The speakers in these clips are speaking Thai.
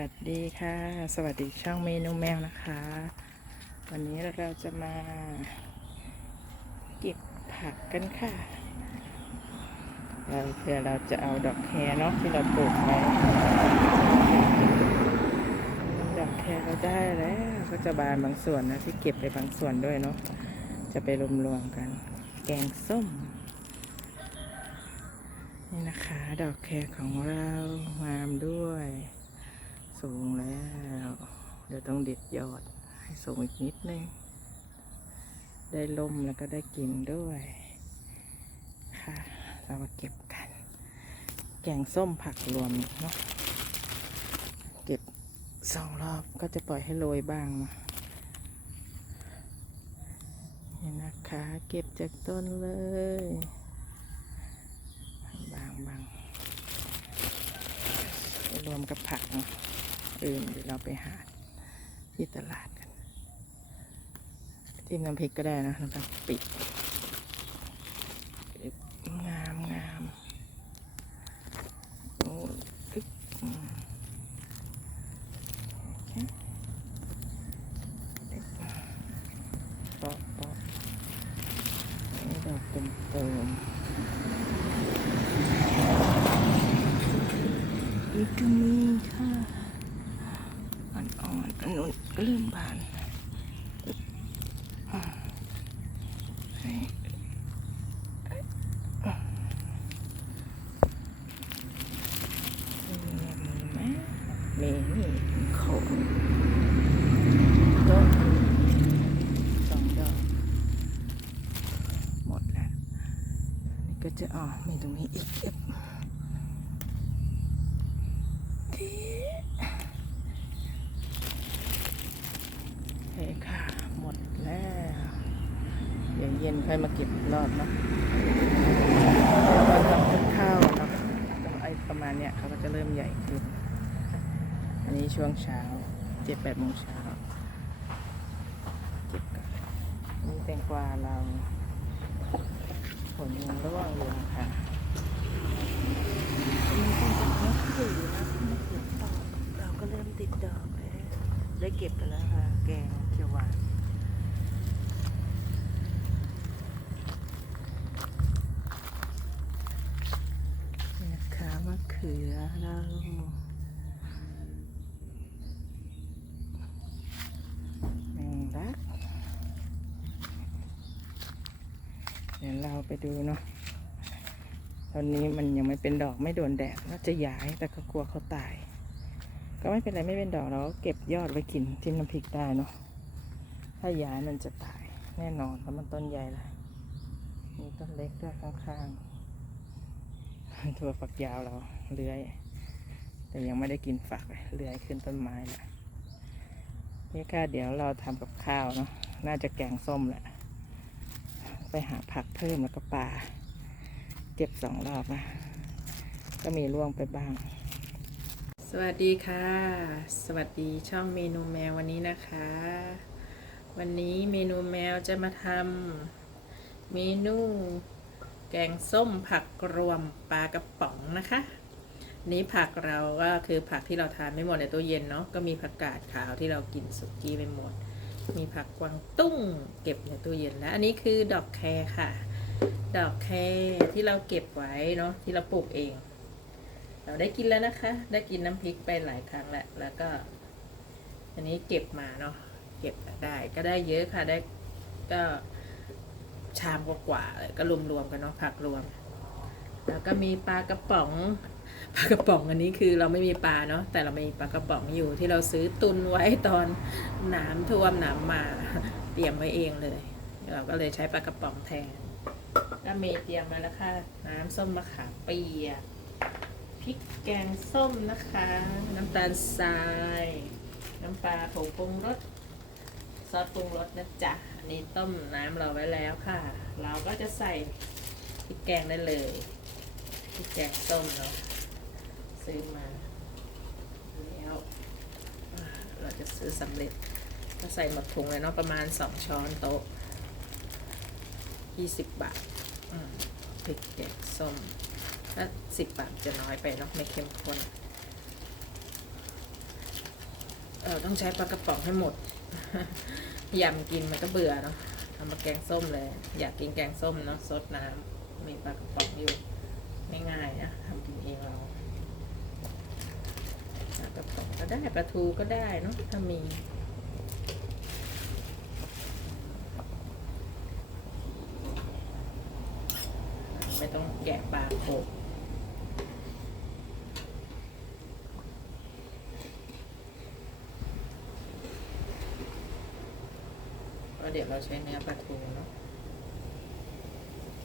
วัสดีค่ะ สวัสดีช่องเมนูแมวนะคะ วันนี้เราจะมาเก็บผักกันค่ะเราเพื่อเราจะเอาดอกแครเนาะที่เราปลูกไว้ดอกแครเราได้แล้ว ก็จะบานบางส่วนนะที่เก็บไปบางส่วนด้วยเนาะจะไปรวมๆกัน แกงส้ม นี่นะคะ ดอกแครของเรางามด้วย สูงแล้ว เดี๋ยวต้องเด็ดยอดให้สูงอีกนิดนึง ได้ลมแล้วก็ได้กลิ่นด้วย ค่ะ เรามาเก็บกัน แกงส้มผักรวมเนาะ เก็บสองรอบก็จะปล่อยให้โรยบ้างเนาะนี่นะคะ เก็บจากต้นเลยบางบางรวมกับผักเนา อื่นเดี๋ยวเราไปหาที่ตลาดกันจิ้มน้ำพริกก็ได้นะน้ำพริกปิดงามงามโอ้อึ๊บโอเคอึ๊บปอกปอกนี่ดอกเต็มๆอีกก็มีค่ะอ่อนๆอันนู้น ก็เริ่มบานอ่าให้มีนี่โคนต้นสองดอกหมดแล้วนี่ก็จะอ๋อมีตรงนี้อีกเก็บ โอเคค่ะ หมดแล้ว เดี๋ยวเย็นค่อยมาเก็บรอบเนาะเราทำกับข้าวเนาะไอประมาณเนี้ยเขาก็จะเริ่มใหญ่ขึ้น อันนี้ช่วงเช้าเจ็ดแปดโมงเช้าเก็บกันนี่แตงกวาเราผลยังร่วงอยู่ค่ะอันนี้เป็นจากมะเขือนะมะเขือเปอเราก็เริ่มติดดอกแล้วได้เก็บไปแล้วค่ะ แกงเขียวหวานนะคะ มะเขือเราแมงลักเดี๋ยวเราไปดูเนาะตอนนี้มันยังไม่เป็นดอกไม่โดนแดดก็จะย้ายแต่ก็กลัวเขาตาย ก็ไม่เป็นไรไม่เป็นดอกเราก็เก็บยอดไว้กินจิ้มน้ำพริกได้เนาะถ้าย้ายมันจะตายแน่นอนเพราะมันต้นใหญ่ละมีต้นเล็กด้วยข้างๆ ถั่วฝักยาวเราเลื้อย แต่ยังไม่ได้กินฝักเลื้อยขึ้นต้นไม้แหละนี่ค่ะเดี๋ยวเราทำกับข้าวเนาะน่าจะแกงส้มแหละ ไปหาผักเพิ่มแล้วก็ปลาเก็บสองรอบนะก็มีร่วงไปบ้าง สวัสดีค่ะ สวัสดีช่องเมนูแมววันนี้นะคะ วันนี้เมนูแมวจะมาทำเมนู แกงส้มผักรวมปลากระป๋องนะคะ นี้ผักเราก็คือผักที่เราทานไม่หมดในตู้เย็นเนาะก็มีผักกาดขาวที่เรากินสุกี้ไปหมด มีผักกวางตุ้งเก็บในตู้เย็นแล้วอันนี้คือดอกแครค่ะ ดอกแครที่เราเก็บไว้เนาะที่เราปลูกเอง เราได้กินแล้วนะคะ ได้กินน้ำพริกไปหลายครั้งแล้วแล้วก็ อันนี้เก็บมาเนาะเก็บได้ก็ได้เยอะค่ะได้ก็ ชามกว่าๆเลยก็รวมๆกันเนาะผักรวม แล้วก็มีปลากระป๋องปลากระป๋องอันนี้คือเราไม่มีปลาเนาะแต่เรามีปลากระป๋องอยู่ที่เราซื้อตุนไว้ตอนหน้ำท่วมน้ำมาเตรียมไว้เองเลย เราก็เลยใช้ปลากระป๋องแทนก็มีเตรียมมาแล้วค่ะ น้ำส้มมะขามเปียกพริกแกงส้มนะคะ น้ำตาลทราย น้ำปลาผงปรุงรส ซอสปรุงรสนะจ๊ะ อันนี้ต้มน้ำเราไว้แล้วค่ะ เราก็จะใส่พริกแกงได้เลยพริกแกงส้มเนาะซื้อมาแล้วเราจะซื้อสำเร็จก็ใส่หมดถุงเลยเนาะประมาณสองช้อนโต๊ะยี่สิบบาทพริกแกงส้มถ้าสิบบาทจะน้อยไปเนาะไม่เข้มข้นเราต้องใช้ปลากระป๋องให้หมด ยำกินมันก็เบื่อเนาะทำมาแกงส้มเลย อยากกินแกงส้มเนาะซดน้ำมีปลากระป๋องอยู่ง่ายๆนะทำกินเองเราปลากระป๋องก็ได้ปลาทูก็ได้เนาะถ้ามีไม่ต้องแกะปลาโขก เดี๋ยวเราใช้เนื้อปลาทูเนาะ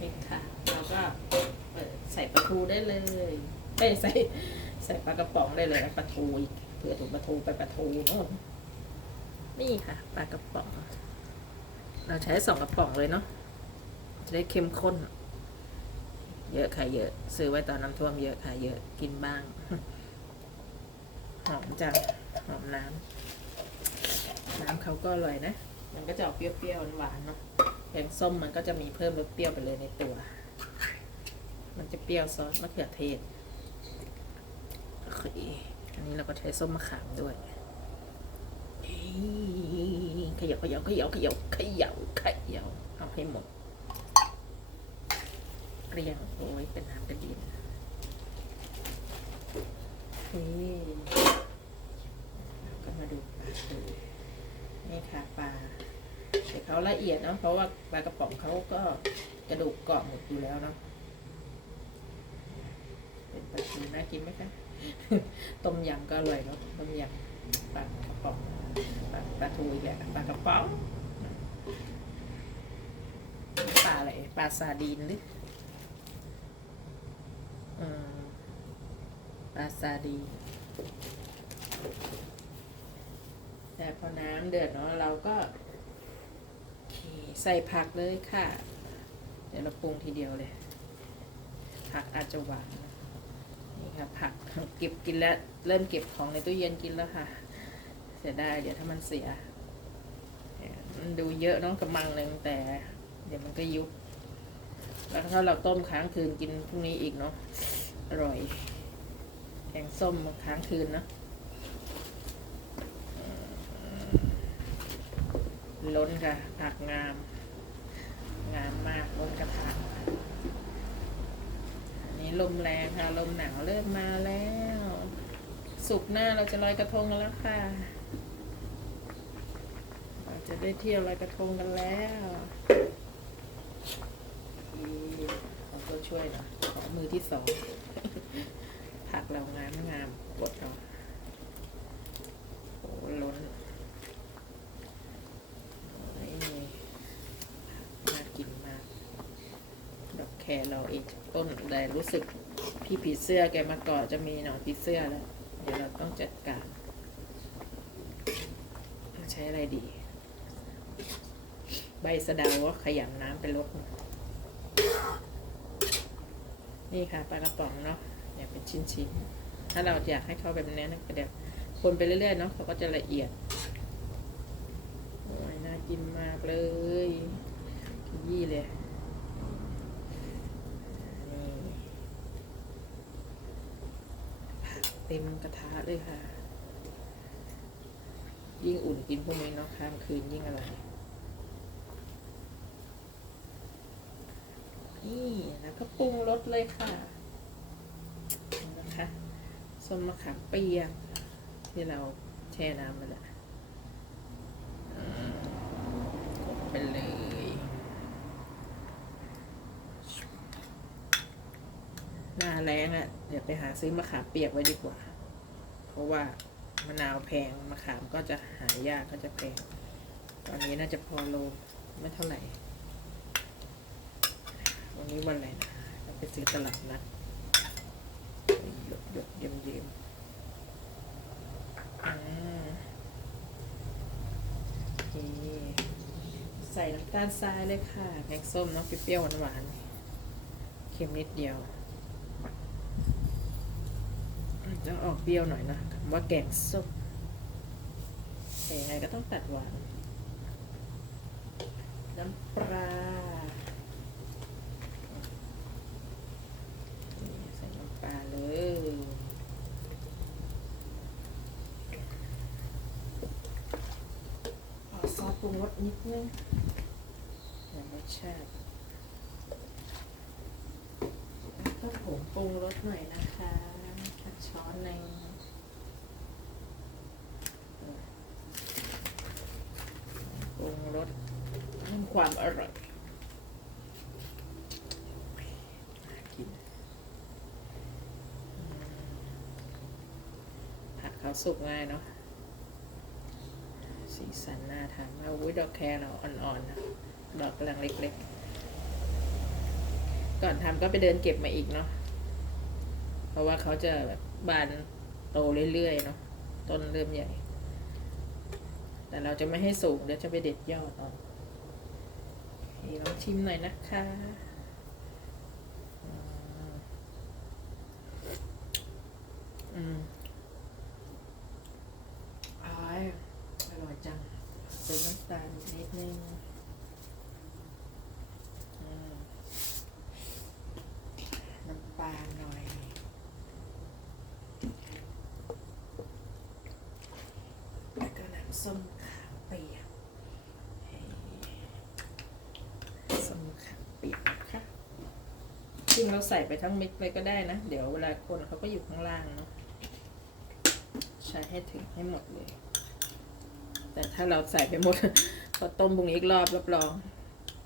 นี่ค่ะ เราก็เปิดใส่ปลาทูได้เลยเอ้ใส่ใส่ปลากระป๋องได้เลยปลาทูอีกเผื่อถูกปลาทูไปปลาทูโน่นนี่ค่ะปลากระป๋อง เราใช้สองกระป๋องเลยเนาะจะได้เข้มข้น เยอะค่ะเยอะ ซื้อไว้ตอนน้ำท่วมเยอะค่ะเยอะกินบ้าง หอมจังหอมน้ำน้ำเขาก็อร่อยนะ มันก็จะออกเปรี้ยวๆหวานๆเนาะแกงส้มมันก็จะมีเพิ่มรสเปรี้ยวไปเลยในตัว มันจะเปรี้ยวซอสมะเขือเทศโอเคอันนี้เราก็ใช้ส้มมะขามด้วยเฮ้ยเขย่าเขย่าเขย่าเขย่าเขย่าเขย่าเอาให้หมดเกลียงโอ้ยเป็นน้ำกระดินนี่ก็มาดูปลาดู นี่ค่ะปลาแต่เขาละเอียดเนาะเพราะว่าปลากระป๋องเขาก็กระดูกเกาะหมดอยู่แล้วเนาะเป็นปลาทูน่ากินไหมคะต้มยำก็อร่อยเนาะต้มยำปลากระป๋องปลาปลาทูอีกแล้วปลากระป๋องปลาอะไรปลาซาดีนหรือปลาซาดี แต่พอน้ำเดือดเนาะเราก็ใส่ผักเลยค่ะ เดี๋ยวเราปรุงทีเดียวเลย ผักอาจจะหวานนี่ค่ะผักเก็บกินแล้ว เริ่มเก็บของในตู้เย็นกินแล้วค่ะ เสียดายเดี๋ยวถ้ามันเสียมันดูเยอะน้องกระมังหนึ่งแต่ เดี๋ยวมันก็ยุบแล้วถ้าเราต้มค้างคืนกินพรุ่งนี้อีกเนาะอร่อยแกงส้มค้างคืนเนอะอืม ล้นค่ะผักงาม งามมากล้นกระทะอันนี้ลมแรงค่ะ ลมหนาวเริ่มมาแล้ว สุกร์หน้าเราจะลอยกระทงกันแล้วค่ะ เราจะได้เที่ยวลอยกระทงกันแล้วเราก็ช่วยหน่อยขอมือที่สองผักเรางามงามกดเอาโอ้ล้นโอ้ยน่ากินมาก ดอกแครเราเองต้นแต่รู้สึกพี่ผีเสื้อแกมาเกาะจะมีหนอนผีเสื้อแล้ว เดี๋ยวเราต้องจัดการใช้อะไรดี ใบสะเดาว่าขยำน้ำไปลดหน่อยนี่ค่ะปลากระป๋องเนาะเนี่ยเป็นชิ้นๆ ถ้าเราอยากให้เขาแบบนี้นะก็เดี๋ยวคนไปเรื่อยๆเนาะเขาก็จะละเอียดโอ้ยน่ากินมากเลยขยี่เลยนี่ผัก เต็มกระทะเลยค่ะ ยิ่งอุ่นกินพวกนี้เนาะข้ามคืนยิ่งอร่อยนี่แล้วก็ปรุงรสเลยค่ะนะคะส้มมะขามเปียกที่เราแช่น้ำมาแล้วอืมกดไปเลย ห น้าแรงอะ่ะ เดี๋ยวไปหาซื้อมะขามเปียกไว้ดีกว่า เพราะว่ามะนาวแพงมะขามก็จะหายากก็จะแพง ตอนนี้น่าจะพอโลไม่เท่าไหร่ วันนี้วันอะไรนะเราไปซื้อตลาดนัดหยดหยดเยี่ยมเยี่ยมใส่น้ำตาลทรายเลยค่ะแกงส้มเนาะเปรี้ยวหวานๆเค็มนิดเดียว จะออกเปรี้ยวหน่อยนะคำว่าแกงส้มแต่ยังไงก็ต้องตัดหวาน น้ำปลาใส่น้ำปลาเลยซอสปรุงรสนิดนึงเดี๋ยวรสชาติแล้วก็ผงปรุงรสหน่อยนะคะ ช้อนหนึ่งปรุงรสเพิ่มความอร่อยกินผัดเขาสุกง่ายเนาะสีสันน่าทานมากอุ้ยดอกแครเราอ่อนๆนะดอกกำลังเล็กๆ ก่อนทำก็ไปเดินเก็บมาอีกเนาะ เพราะว่าเขาจะแบบ บานโตเรื่อยๆเนาะต้นเริ่มใหญ่ แต่เราจะไม่ให้สูงเดี๋ยวจะไปเด็ดยอดออกนี่ลองชิมหน่อยนะคะอืมอืมอร่อยอร่อยจังเติมน้ำตาลนิดนึงอืมน้ำปลาหน่อย แล้วก็น้ำ ส้มขาเปียกส้มขาเปียกนะคะซึ่งเราใส่ไปทั้งมิกเลยก็ได้นะ เดี๋ยวเวลาคนเขาก็อยู่ข้างล่างเนาะใช้ให้ถึงให้หมดเลย แต่ถ้าเราใส่ไปหมดพอต้มพรุ่งอีกรอบรับรอง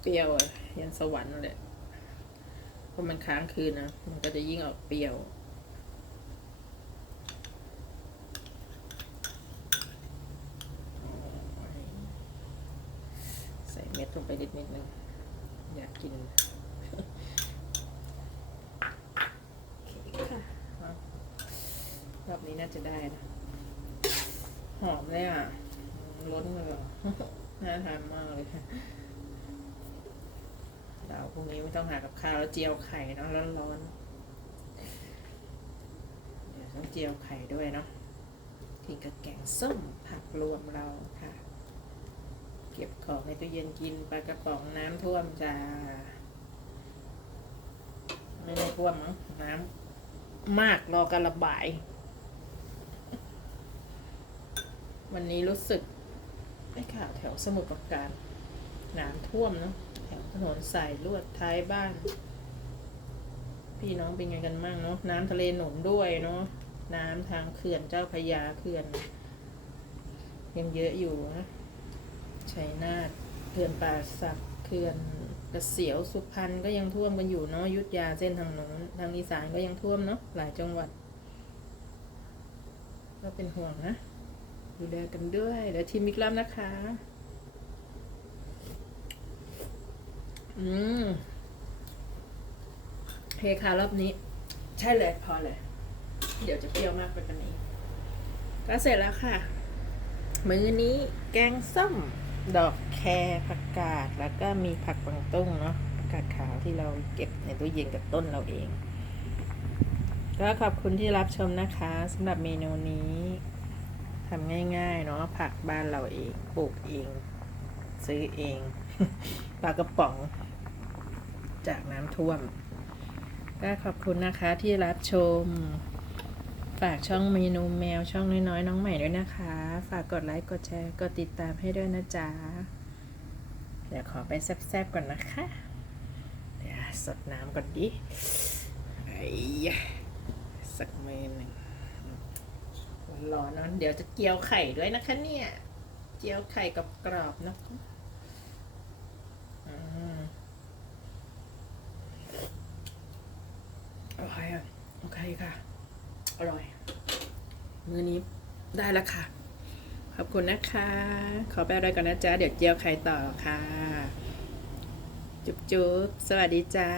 เปรี้ยวยันสวรรค์เลยเพราะมันค้างคืนนะมันก็จะยิ่งออกเปรี้ยว ใส่เม็ดลงไปนิดนิดนึงอยากกินโอเคค่ะเอารอบนี้น่าจะได้นะ หอมเลยอะล้นเลยอะน่าทานมากเลยค่ะเราพรุ่งนี้ไม่ต้องหากับข้าวแล้วเจียวไข่เนาะร้อนๆเดี๋ยวต้องเจียวไข่ด้วยเนาะกินกับแกงส้มผักรวมเราค่ะ เก็บของในตู้เย็นกินปลากระป๋องน้ำท่วมจ้าไม่ได้ท่วมมั้งน้ำมากรอการระบาย วันนี้รู้สึกได้ข่าวแถวสมุทรปราการน้ำท่วมเนาะแถวถนนสายลวดท้ายบ้าน พี่น้องเป็นไงกันบ้างเนาะน้ำทะเลหนุนด้วยเนาะน้ำทางเขื่อนเจ้าพยาเขื่อนยังเยอะอยู่นะ ชัยนาทเขื่อนป่าสักเขื่อนกระเสียวสุพรรณก็ยังท่วมกันอยู่เนาะอยุทธยาเส้นทางโน้นทางอีสานก็ยังท่วมเนาะหลายจังหวัด ก็เป็นห่วงนะดูแลกันด้วยเดี๋ยวทีมอีกรอบนะคะ อืมโอเคค่ะรอบนี้ ใช่เลยพอเลย เดี๋ยวจะเปรี้ยวมากไปกว่านี้ ก็เสร็จแล้วค่ะ มื้อนี้แกงส้ม ดอกแครผักกาดแล้วก็มีผักปังตุ้งเนาะผักกาดขาวที่เราเก็บในตู้เย็นกับต้นเราเอง ก็ขอบคุณที่รับชมนะคะสำหรับเมนูนี้ทำง่ายๆเนาะผักบ้านเราเองปลูกเอง ซื้อเองปลากระป๋อง จากน้ำท่วม ก็ขอบคุณนะคะที่รับชม ฝากช่องเมนูแมวช่องน้อยๆ น้องใหม่ด้วยนะคะ ฝากกดไลค์กดแชร์กดติดตามให้ด้วยนะจ๊ะ เดี๋ยวขอไปแซบๆก่อนนะคะ เดี๋ยวสดน้ำก่อนดิไอ้ยะสักมือหนึ่งร้อนๆเนอะเดี๋ยวจะเจียวไข่ด้วยนะคะเนี่ย เจียวไข่กับกรอบๆนะคะอืมโอเคอะโอเคค่ะ อร่อย มือนี้ได้แล้วค่ะ ขอบคุณนะคะ ขอไปอะไรก่อนนะจ๊ะ เดี๋ยวเจียวไข่ต่อค่ะ จุ๊บจุ๊บสวัสดีจ้า